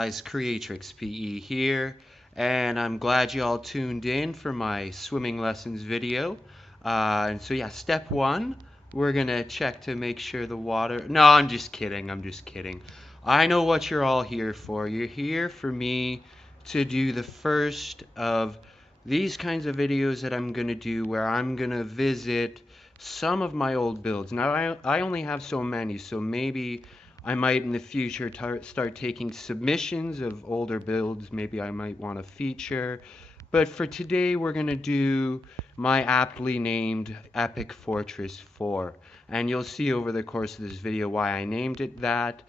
guys, CreatrixPE here, and I'm glad you all tuned in for my swimming lessons video. And so yeah, step one, we're gonna check to make sure the water. No, I'm just kidding. I'm just kidding. I know what you're all here for. You're here for me to do the first of these kinds of videos that I'm gonna do, where I'm gonna visit some of my old builds. Now I only have so many, so maybe I might in the future start taking submissions of older builds. Maybe I might want to feature. But for today, we're going to do my aptly named Epic Fortress 4. And you'll see over the course of this video why I named it that.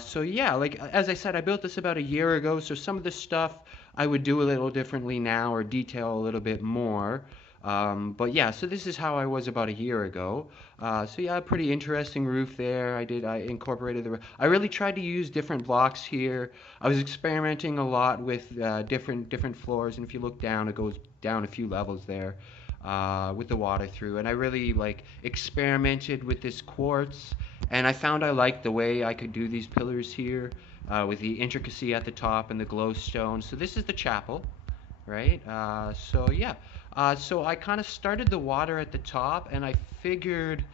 So yeah, like as I said, I built this about a year ago. So some of the stuff I would do a little differently now, or detail a little bit more. But yeah, so this is how I was about a year ago. So yeah, pretty interesting roof there. I incorporated the roof. I really tried to use different blocks here. I was experimenting a lot with different floors, and if you look down, it goes down a few levels there with the water through. And I really like experimented with this quartz, and I found I liked the way I could do these pillars here with the intricacy at the top and the glowstone. So this is the chapel, right? So yeah. So I kind of started the water at the top, and I figured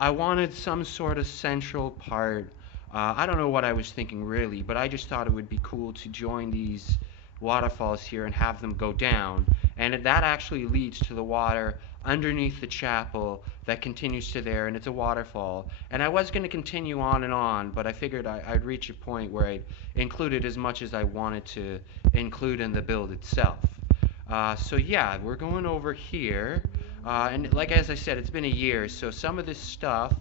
I wanted some sort of central part. I don't know what I was thinking really, but I just thought it would be cool to join these waterfalls here and have them go down. And that actually leads to the water underneath the chapel that continues to there, and it's a waterfall. And I was going to continue on and on, but I figured I'd reach a point where I'd included as much as I wanted to include in the build itself. So yeah, we're going over here, and like as I said, it's been a year, so some of this stuff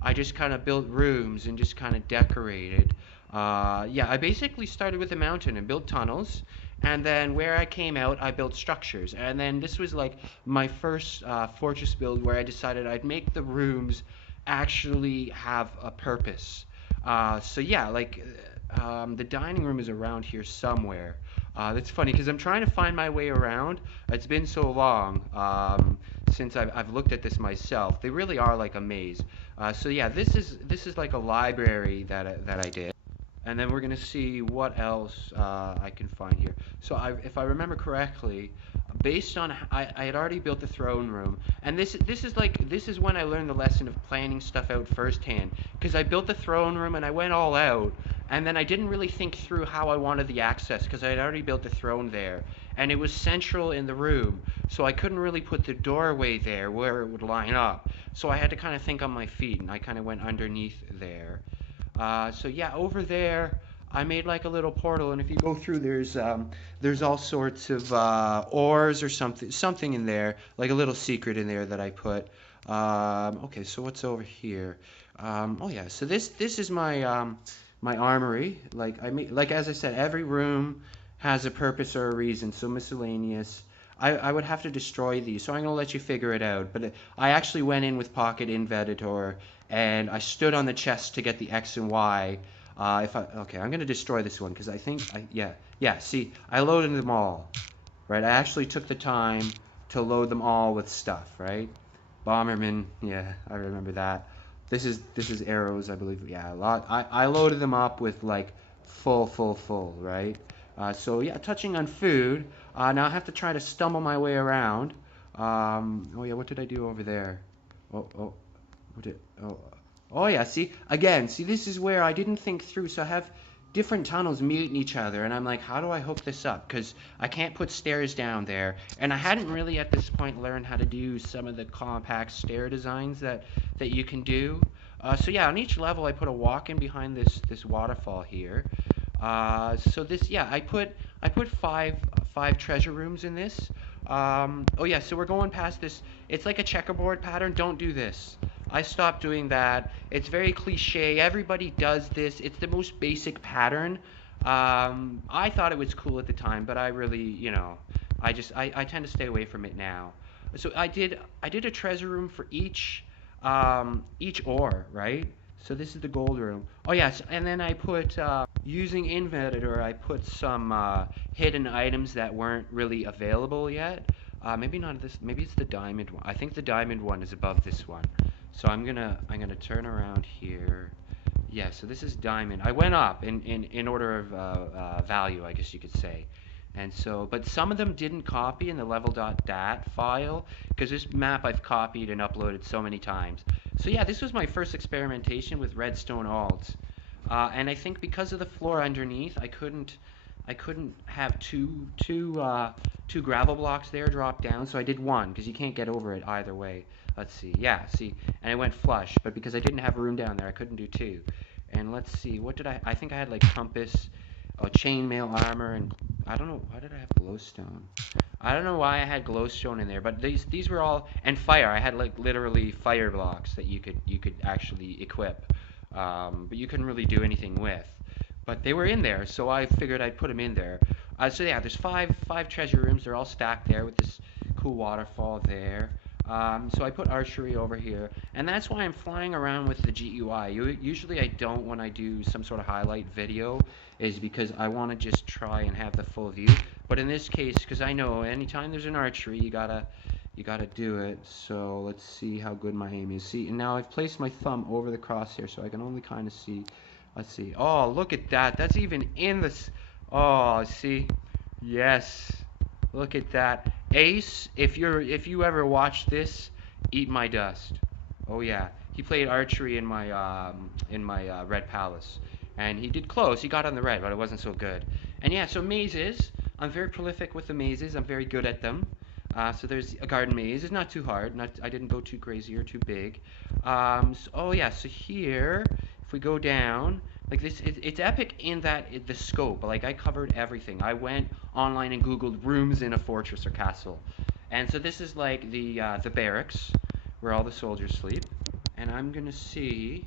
I just kind of built rooms and just kind of decorated. Yeah, I basically started with a mountain and built tunnels, and then where I came out, I built structures. And then this was like my first fortress build, where I decided I'd make the rooms actually have a purpose. So yeah, like the dining room is around here somewhere. That's funny because I'm trying to find my way around. It's been so long since I've looked at this myself. They really are like a maze. So yeah, this is like a library that I did. And then we're gonna see what else I can find here. So if I remember correctly, based on I had already built the throne room, and this is when I learned the lesson of planning stuff out firsthand. Because I built the throne room and I went all out, and then I didn't really think through how I wanted the access, because I had already built the throne there, and it was central in the room, so I couldn't really put the doorway there where it would line up. So I had to kind of think on my feet, and I kind of went underneath there. So yeah, over there I made like a little portal, and if you go through, there's all sorts of ores or something in there, like a little secret in there that I put. Okay, so what's over here? Oh yeah, so this is my my armory. Like as I said, every room has a purpose or a reason. So miscellaneous. I would have to destroy these, so I'm going to let you figure it out. But I actually went in with Pocket Inventor, and I stood on the chest to get the X and Y. Okay, I'm going to destroy this one, because I think, yeah, see, I loaded them all, right? I actually took the time to load them all with stuff, right? Bomberman, yeah, I remember that. This is arrows, I believe, yeah, a lot. I loaded them up with, like, full, right? So yeah, touching on food, now I have to try to stumble my way around. Oh yeah, what did I do over there? Oh, yeah, see, again, this is where I didn't think through, so I have different tunnels meeting each other, and I'm like, how do I hook this up? Because I can't put stairs down there, and I hadn't really at this point learned how to do some of the compact stair designs that you can do. So yeah, on each level I put a walk-in behind this waterfall here. So this, yeah, I put five treasure rooms in this. Oh yeah, so we're going past this. It's like a checkerboard pattern. Don't do this. I stopped doing that. It's very cliche. Everybody does this. It's the most basic pattern. I thought it was cool at the time, but I really, you know, I tend to stay away from it now. So I did a treasure room for each ore, right? So this is the gold room. Oh yes, and then I put using Inventor, I put some hidden items that weren't really available yet. Maybe not this. Maybe it's the diamond one. I think the diamond one is above this one. So I'm gonna turn around here. yeah, so this is diamond. I went up in order of value, I guess you could say. And so, but some of them didn't copy in the level.dat file because this map I've copied and uploaded so many times. So yeah, this was my first experimentation with redstone alts. And I think because of the floor underneath, I couldn't have two gravel blocks there drop down, so I did one because you can't get over it either way. Let's see. Yeah, see, and it went flush, but because I didn't have room down there, I couldn't do two. And let's see, what did I think I had like compass, chainmail armor, and I don't know, why did I have glowstone? I don't know why I had glowstone in there, but these were all, and fire. I had like literally fire blocks that you could actually equip, but you couldn't really do anything with. But they were in there, so I figured I'd put them in there. So yeah, there's five treasure rooms. They're all stacked there with this cool waterfall there. So I put archery over here, and that's why I'm flying around with the GUI. Usually I don't when I do some sort of highlight video, is because I want to just try and have the full view. But in this case, because I know anytime there's an archery, you gotta do it. So let's see how good my aim is. See, and now I've placed my thumb over the crosshair, so I can only kind of see. Let's see. Oh, look at that. That's even in this. Oh, see. Yes. Look at that. Ace, if you ever watch this, eat my dust. Oh yeah. He played archery in my red palace. And he did close. He got on the red, but it wasn't so good. And yeah, so mazes. I'm very prolific with the mazes. I'm very good at them. So there's a garden maze. It's not too hard. I didn't go too crazy or too big. Oh yeah, so here, if we go down, like this, it's epic in that the scope. Like I covered everything. I went online and Googled rooms in a fortress or castle, and so this is like the barracks where all the soldiers sleep. And I'm gonna see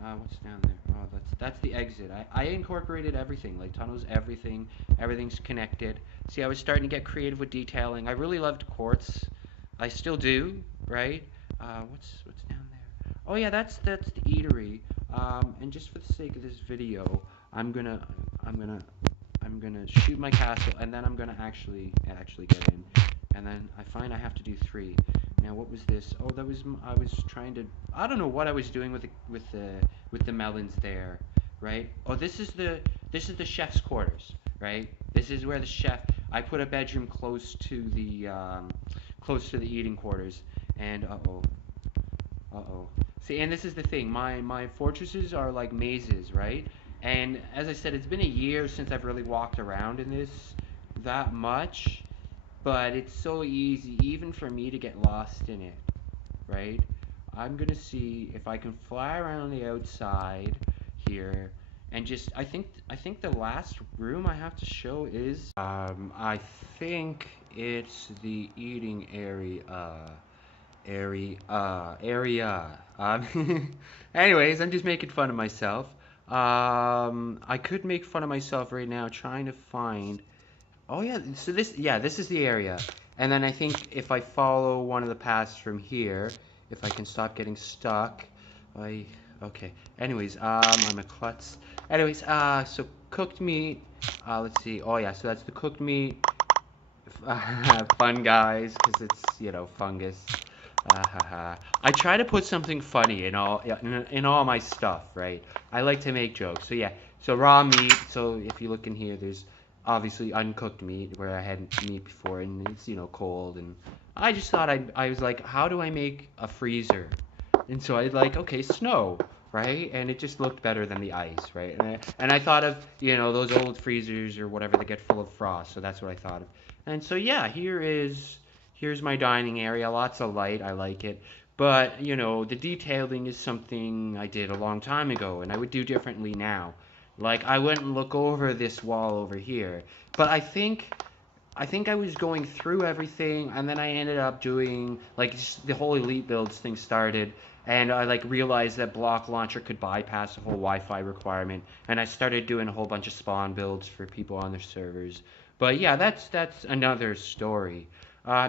what's down there. Oh, that's the exit. I incorporated everything, like tunnels, everything. Everything's connected. See, I was starting to get creative with detailing. I really loved quartz. I still do, right? What's down there? Oh yeah, that's the eatery. And just for the sake of this video, I'm gonna I'm gonna I'm gonna shoot my castle, and then I'm gonna actually get in. And then I find I have to do three. Now what was this? Oh, I was trying to, I don't know what I was doing with the melons there, right? Oh, this is the chef's quarters, right? This is where the chef. I put a bedroom close to the eating quarters, and uh-oh. See, and this is the thing. My fortresses are like mazes, right? And as I said, it's been a year since I've really walked around in this that much, but it's so easy even for me to get lost in it, right? I'm gonna see if I can fly around the outside here and just I think the last room I have to show is I think it's the eating area. Anyways, I'm just making fun of myself. I could make fun of myself right now trying to find. Oh yeah, so this is the area. And then I think if I follow one of the paths from here, if I can stop getting stuck, I okay. Anyways, I'm a klutz. Anyways, so cooked meat. Let's see. Oh yeah, so that's the cooked meat. Fun guys, because it's fungus. I try to put something funny in all my stuff, right? I like to make jokes. So yeah, so raw meat. So if you look in here, there's obviously uncooked meat where I had meat before, and it's cold. And I just thought I was like, how do I make a freezer? And so I like, okay, snow, right? And it just looked better than the ice, right? And I thought of those old freezers or whatever that get full of frost. So that's what I thought of. And so yeah, here's my dining area. Lots of light. I like it. But, the detailing is something I did a long time ago, and I would do differently now. Like, I wouldn't look over this wall over here. But I think I was going through everything, and then I ended up doing, like, just the whole Elite Builds thing started, and I, like, realized that Block Launcher could bypass the whole Wi-Fi requirement, and I started doing a whole bunch of spawn builds for people on their servers. But yeah, that's another story.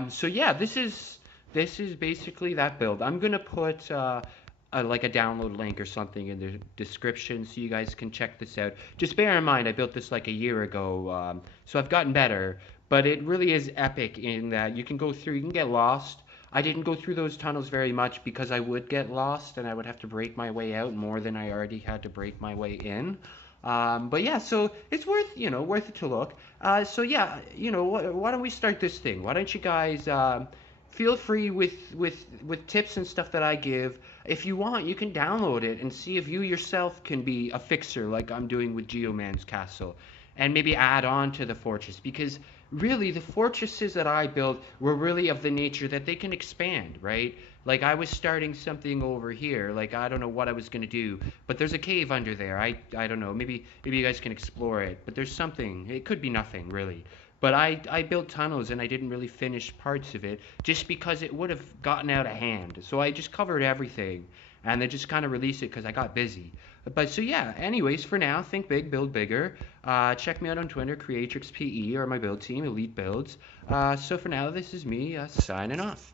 So yeah, this is basically that build. I'm gonna put like a download link or something in the description so you guys can check this out. Just bear in mind I built this like a year ago, so I've gotten better. But it really is epic in that you can go through, you can get lost. I didn't go through those tunnels very much because I would get lost and I would have to break my way out more than I already had to break my way in. But yeah, so it's worth it to look. So yeah, why don't we start this thing? Why don't you guys feel free with tips and stuff that I give. If you want, you can download it and see if you yourself can be a fixer like I'm doing with Geoman's Castle, and maybe add on to the fortress, because really the fortresses that I built were really of the nature that they can expand, right? Like I was starting something over here, like I don't know what I was gonna do, but there's a cave under there. I don't know. Maybe you guys can explore it, but there's something. It could be nothing really. But I built tunnels and I didn't really finish parts of it just because it would have gotten out of hand. So I just covered everything and then just kind of released it because I got busy. But so yeah, anyways, for now, think big, build bigger. Check me out on Twitter, CreatrixPE, or my build team, Elite Builds. So for now, this is me signing off.